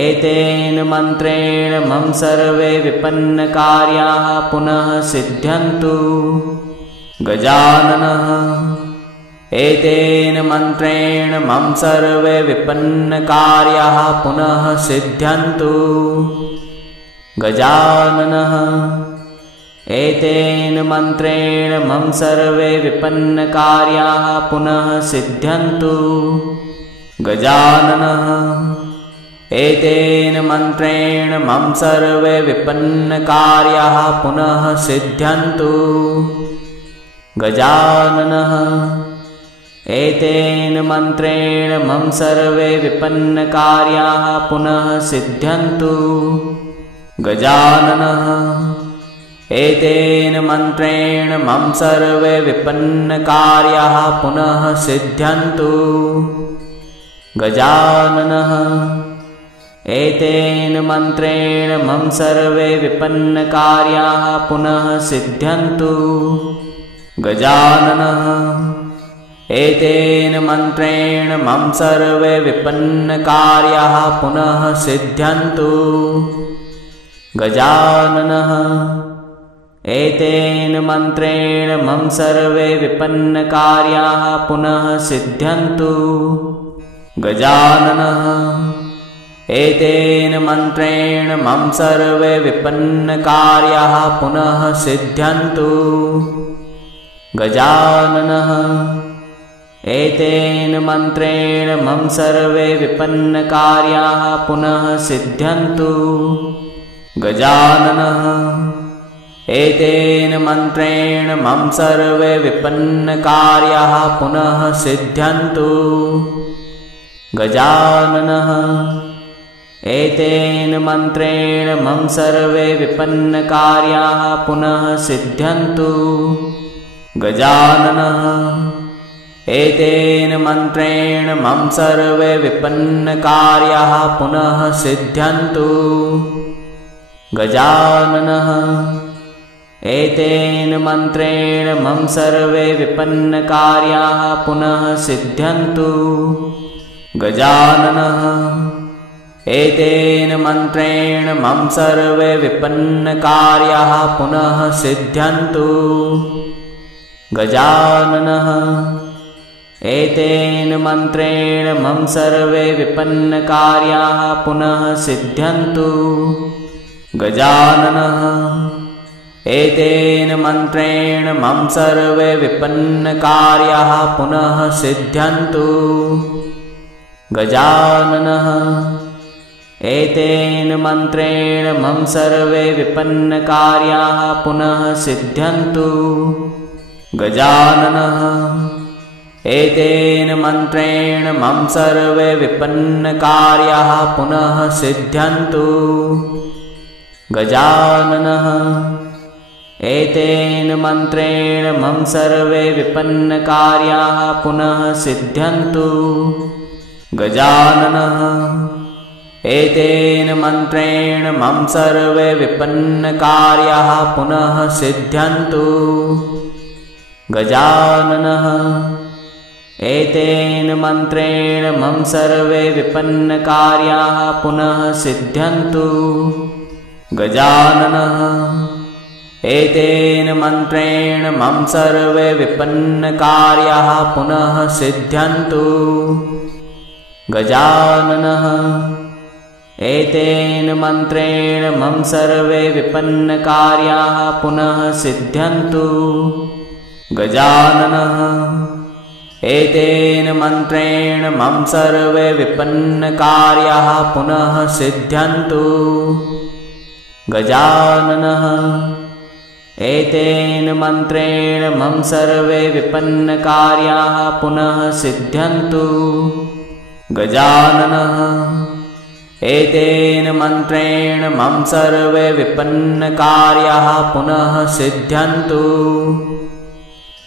एतेन मन्त्रेण मम सर्वे विपन्नकार्याः पुनः सिद्ध्यन्तु। गजाननः एतेन मन्त्रेण मम सर्वे विपन्नकार्याः पुनः सिद्ध्यन्तु। गजाननः एतेन मन्त्रेण मम सर्वे विपन्नकार्याः पुनः सिद्ध्यन्तु। गजाननः एतेन मन्त्रेण मम सर्वे विपन्नकार्याः पुनः सिद्ध्यन्तु। गजाननः एतेन मन्त्रेण मम सर्वे विपन्नकार्याः पुनः सिद्ध्यन्तु। गजाननः एतेन मन्त्रेण मम सर्वे विपन्नकार्याः पुनः सिद्ध्यन्तु। गजाननः एतेन मन्त्रेण मम सर्वे विपन्नकार्याः पुनः सिद्ध्यन्तु। गजाननः एतेन मन्त्रेण मम सर्वे विपन्नकार्याः पुनः सिद्ध्यन्तु। गजाननः एतेन मन्त्रेण मम सर्वे विपन्नकार्याः पुनः सिद्ध्यन्तु। गजाननः एतेन मन्त्रेण मम सर्वे विपन्नकार्याः पुनः सिद्ध्यन्तु। गजाननः एतेन मन्त्रेण मम सर्वे विपन्नकार्याः पुनः सिद्ध्यन्तु। गजाननः एतेन मन्त्रेण मम सर्वे विपन्नकार्याः पुनः सिद्ध्यन्तु। गजाननः एतेन मन्त्रेण मम सर्वे विपन्नकार्याः पुनः सिद्ध्यन्तु। गजाननः एतेन मन्त्रेण मम सर्वे विपन्नकार्याः पुनः सिद्ध्यन्तु। गजाननः एतेन मन्त्रेण मम सर्वे विपन्नकार्याः पुनः सिद्ध्यन्तु। गजाननः एतेन मन्त्रेण मम सर्वे विपन्नकार्याः पुनः सिद्ध्यन्तु। गजाननः एतेन मन्त्रेण मम सर्वे विपन्नकार्याः पुनः सिद्ध्यन्तु। गजाननः एतेन मन्त्रेण मम सर्वे विपन्नकार्याः पुनः सिद्ध्यन्तु। गजाननः एतेन मन्त्रेण मम सर्वे विपन्नकार्याः पुनः सिद्ध्यन्तु। गजाननः एतेन मन्त्रेण मम सर्वे विपन्नकार्याः पुनः सिद्ध्यन्तु। गजाननः एतेन मन्त्रेण मम सर्वे विपन्नकार्याः पुनः सिद्ध्यन्तु। गजाननः एतेन मन्त्रेण मम सर्वे विपन्नकार्याः पुनः सिद्ध्यन्तु। गजाननः एतेन मन्त्रेण मम सर्वे विपन्नकार्याः पुनः सिद्ध्यन्तु। गजाननः एतेन मन्त्रेण मम सर्वे विपन्नकार्याः पुनः सिद्ध्यन्तु। गजाननः एतेन मन्त्रेण मम सर्वे विपन्नकार्याः पुनः सिद्ध्यन्तु। गजाननः एतेन मन्त्रेण मम सर्वे विपन्नकार्याः पुनः सिद्ध्यन्तु। गजाननः एतेन मन्त्रेण मम सर्वे विपन्नकार्याः पुनः सिद्ध्यन्तु। गजाननः एतेन मन्त्रेण मम सर्वे विपन्नकार्याः पुनः सिद्ध्यन्तु।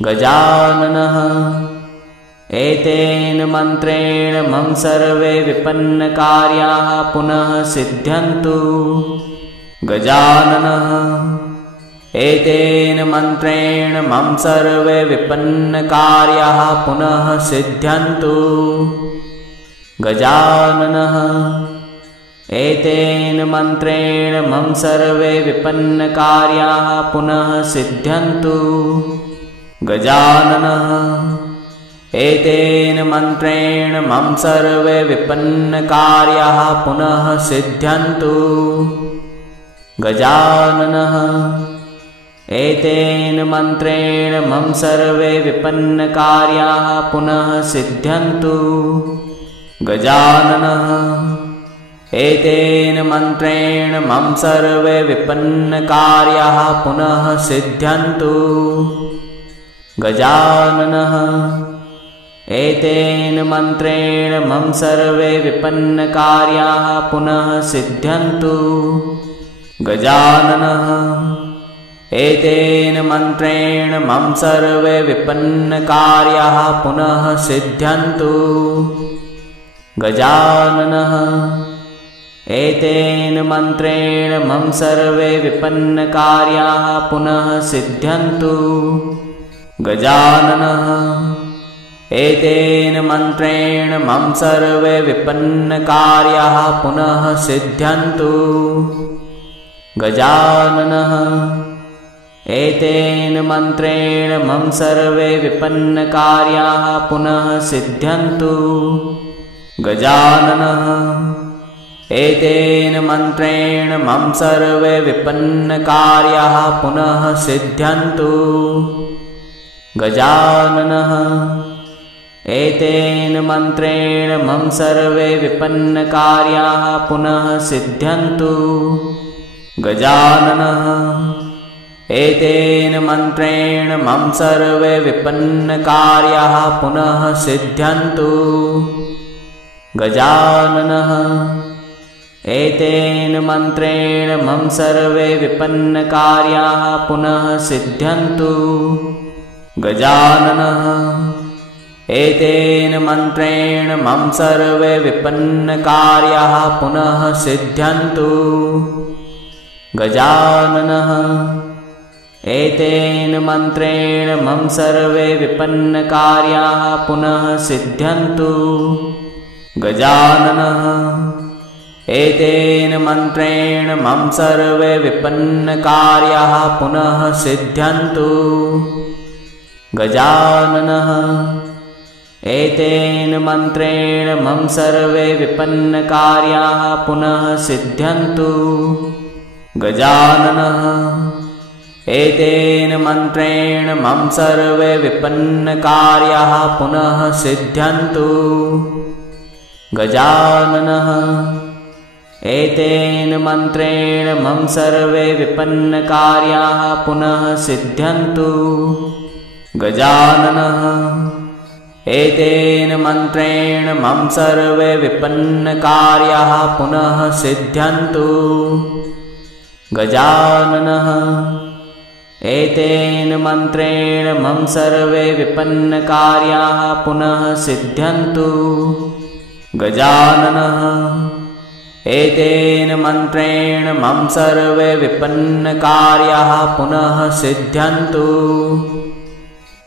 गजाननः एतेन मन्त्रेण मम सर्वे विपन्नकार्याः पुनः सिद्ध्यन्तु। गजाननः एतेन मन्त्रेण मम सर्वे विपन्नकार्याः पुनः सिद्ध्यन्तु। गजाननः एतेन मन्त्रेण मम सर्वे विपन्नकार्याः पुनः सिद्ध्यन्तु। गजाननः एतेन मन्त्रेण मम सर्वे विपन्नकार्याः पुनः सिद्ध्यन्तु। गजाननः एतेन मन्त्रेण मम सर्वे विपन्नकार्याः पुनः सिद्ध्यन्तु। गजाननः एतेन मन्त्रेण मम सर्वे विपन्नकार्याः पुनः सिद्ध्यन्तु। गजाननः एतेन मन्त्रेण मम सर्वे विपन्नकार्याः पुनः सिद्ध्यन्तु। गजाननः एतेन मन्त्रेण मम सर्वे विपन्नकार्याः पुनः सिद्ध्यन्तु। गजाननः एतेन मन्त्रेण मम सर्वे विपन्नकार्याः पुनः सिद्ध्यन्तु। गजाननः एतेन मन्त्रेण मम सर्वे विपन्नकार्याः पुनः सिद्ध्यन्तु। गजाननः एतेन मन्त्रेण मम सर्वे विपन्नकार्याः पुनः सिद्ध्यन्तु। गजाननः एतेन मन्त्रेण मम सर्वे विपन्नकार्याः पुनः सिद्ध्यन्तु। गजाननः एतेन मन्त्रेण मम सर्वे विपन्नकार्याः पुनः सिद्ध्यन्तु। गजाननः एतेन मन्त्रेण मम सर्वे विपन्नकार्याः पुनः सिद्ध्यन्तु। गजाननः एतेन मन्त्रेण मम सर्वे विपन्नकार्याः पुनः सिद्ध्यन्तु। गजाननः एतेन मन्त्रेण मम सर्वे विपन्नकार्याः पुनः सिद्ध्यन्तु। गजाननः एतेन मन्त्रेण मम सर्वे विपन्नकार्याः पुनः सिद्ध्यन्तु। गजाननः एतेन मन्त्रेण मम सर्वे विपन्नकार्याः पुनः सिद्ध्यन्तु। गजाननः एतेन मन्त्रेण मम सर्वे विपन्नकार्याः पुनः सिद्ध्यन्तु। गजाननः एतेन मन्त्रेण मम सर्वे विपन्नकार्याः पुनः सिद्ध्यन्तु। गजाननः एतेन मन्त्रेण मम सर्वे विपन्नकार्याः पुनः सिद्ध्यन्तु। गजाननः एतेन मन्त्रेण मम सर्वे विपन्नकार्याः पुनः सिद्ध्यन्तु। गजाननः एतेन मन्त्रेण मम सर्वे विपन्नकार्याः पुनः सिद्ध्यन्तु। गजाननः एतेन मन्त्रेण मम सर्वे विपन्नकार्याः पुनः सिद्ध्यन्तु।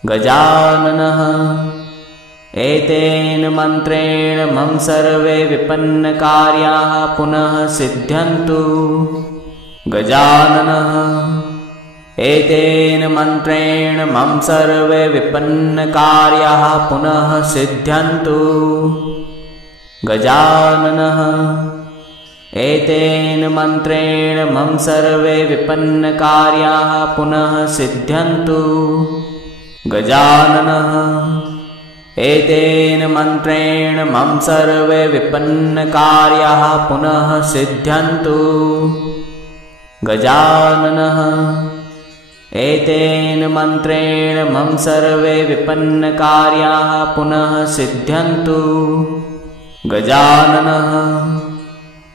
गजाननः एतेन मन्त्रेण मम सर्वे विपन्नकार्याः पुनः सिद्ध्यन्तु। गजाननः एतेन मन्त्रेण मम सर्वे विपन्नकार्याः पुनः सिद्ध्यन्तु। गजाननः एतेन मन्त्रेण मम सर्वे विपन्नकार्याः पुनः सिद्ध्यन्तु। गजाननः एतेन मन्त्रेण मम सर्वे विपन्नकार्याः पुनः सिद्ध्यन्तु। गजाननः एतेन मन्त्रेण मम सर्वे विपन्नकार्याः पुनः सिद्ध्यन्तु। गजाननः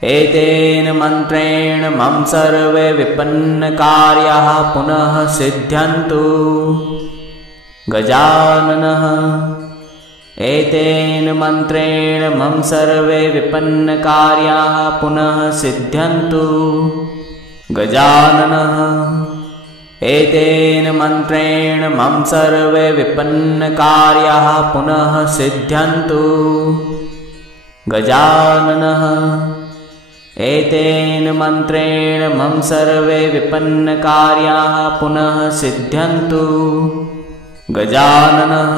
एतेन मन्त्रेण मम सर्वे विपन्नकार्याः पुनः सिद्ध्यन्तु। गजाननः एतेन मन्त्रेण मम सर्वे विपन्नकार्याः पुनः सिद्ध्यन्तु। गजाननः एतेन मन्त्रेण मम सर्वे विपन्नकार्याः पुनः सिद्ध्यन्तु। गजाननः एतेन मन्त्रेण मम सर्वे विपन्नकार्याः पुनः सिद्ध्यन्तु। गजाननः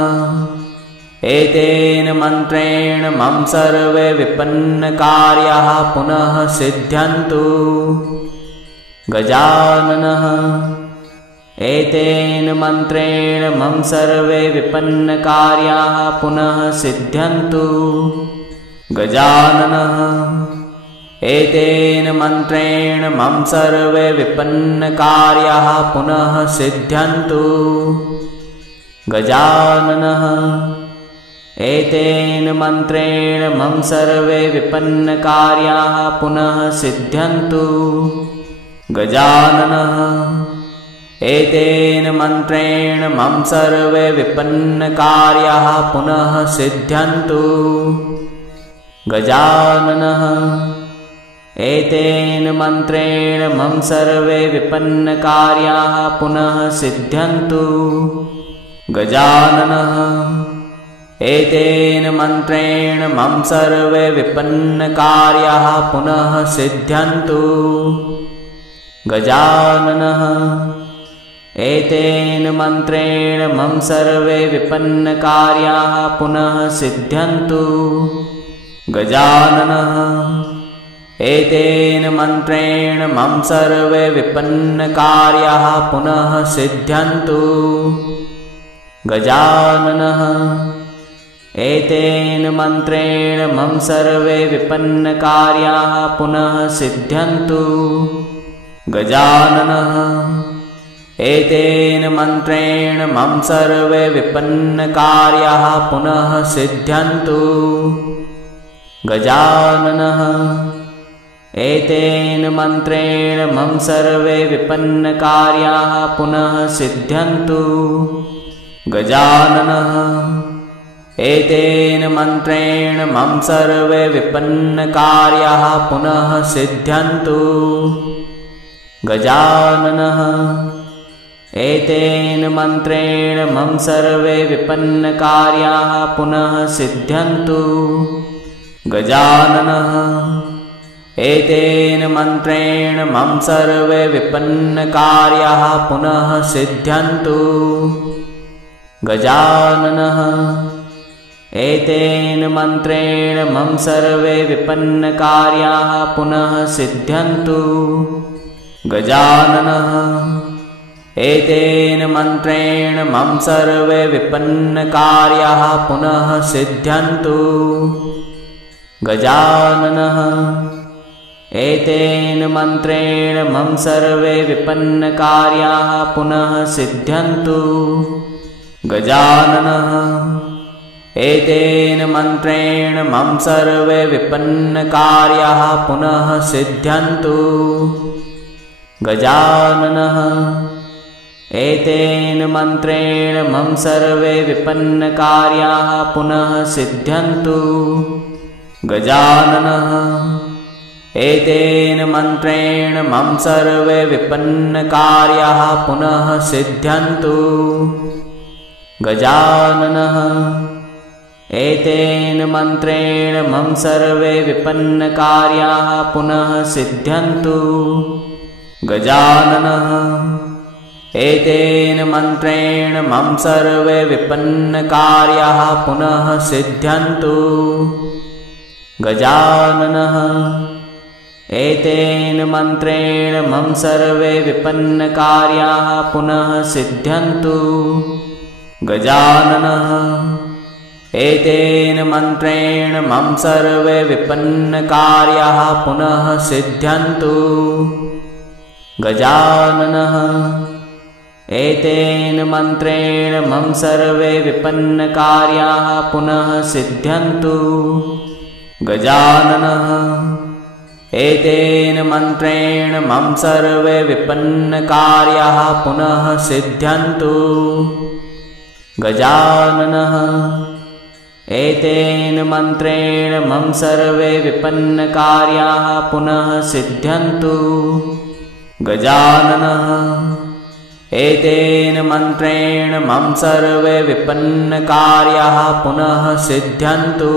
एतेन मन्त्रेण मम सर्वे विपन्नकार्याः पुनः सिद्ध्यन्तु। गजाननः एतेन मन्त्रेण मम सर्वे विपन्नकार्याः पुनः सिद्ध्यन्तु। गजाननः एतेन मन्त्रेण मम सर्वे विपन्नकार्याः पुनः सिद्ध्यन्तु। गजाननः एतेन मन्त्रेण मम सर्वे विपन्नकार्याः पुनः सिद्ध्यन्तु। गजाननः एतेन मन्त्रेण मम सर्वे विपन्नकार्याः पुनः सिद्ध्यन्तु। गजाननः एतेन मन्त्रेण मम सर्वे विपन्नकार्याः पुनः सिद्ध्यन्तु। गजाननः एतेन मन्त्रेण मम सर्वे विपन्नकार्याः पुनः सिद्ध्यन्तु। गजाननः एतेन मन्त्रेण मम सर्वे विपन्नकार्याः पुनः सिद्ध्यन्तु। गजाननः एतेन मन्त्रेण मम सर्वे विपन्नकार्याः पुनः सिद्ध्यन्तु। गजाननः एतेन मन्त्रेण मम सर्वे विपन्नकार्याः पुनः सिद्ध्यन्तु। गजाननः एतेन मन्त्रेण मम सर्वे विपन्नकार्याः पुनः सिद्ध्यन्तु। गजाननः एतेन मन्त्रेण मम सर्वे विपन्नकार्याः पुनः सिद्ध्यन्तु। गजाननः एतेन मन्त्रेण मम सर्वे विपन्नकार्याः पुनः सिद्ध्यन्तु। गजाननः एतेन मन्त्रेण मम सर्वे विपन्नकार्याः पुनः सिद्ध्यन्तु। गजाननः एतेन मन्त्रेण मम सर्वे विपन्नकार्याः पुनः सिद्ध्यन्तु। गजाननः एतेन मन्त्रेण मम सर्वे विपन्नकार्याः पुनः सिद्ध्यन्तु। गजाननः एतेन मन्त्रेण मम सर्वे विपन्नकार्याः पुनः सिद्ध्यन्तु। गजाननः एतेन मन्त्रेण मम सर्वे विपन्नकार्याः पुनः सिद्ध्यन्तु। गजाननः एतेन मन्त्रेण मम सर्वे विपन्नकार्याः पुनः सिद्ध्यन्तु। गजाननः एतेन मन्त्रेण मम सर्वे विपन्नकार्याः पुनः सिद्ध्यन्तु। गजाननः एतेन मन्त्रेण मम सर्वे विपन्नकार्याः पुनः सिद्ध्यन्तु। गजाननः एतेन मन्त्रेण मम सर्वे विपन्नकार्याः पुनः सिद्ध्यन्तु। गजाननः एतेन मन्त्रेण मम सर्वे विपन्नकार्याः पुनः सिद्ध्यन्तु। गजाननः एतेन मन्त्रेण मम सर्वे विपन्नकार्याः पुनः सिद्ध्यन्तु। गजाननः एतेन मन्त्रेण मम सर्वे विपन्नकार्याः पुनः सिद्ध्यन्तु। गजाननः एतेन मन्त्रेण मम सर्वे विपन्नकार्याः पुनः सिद्ध्यन्तु। गजाननः एतेन मन्त्रेण मम सर्वे विपन्नकार्याः पुनः सिद्ध्यन्तु। गजाननः एतेन मन्त्रेण मम सर्वे विपन्नकार्याः पुनः सिद्ध्यन्तु। गजाननः एतेन मन्त्रेण मम सर्वे विपन्नकार्याः पुनः सिद्ध्यन्तु।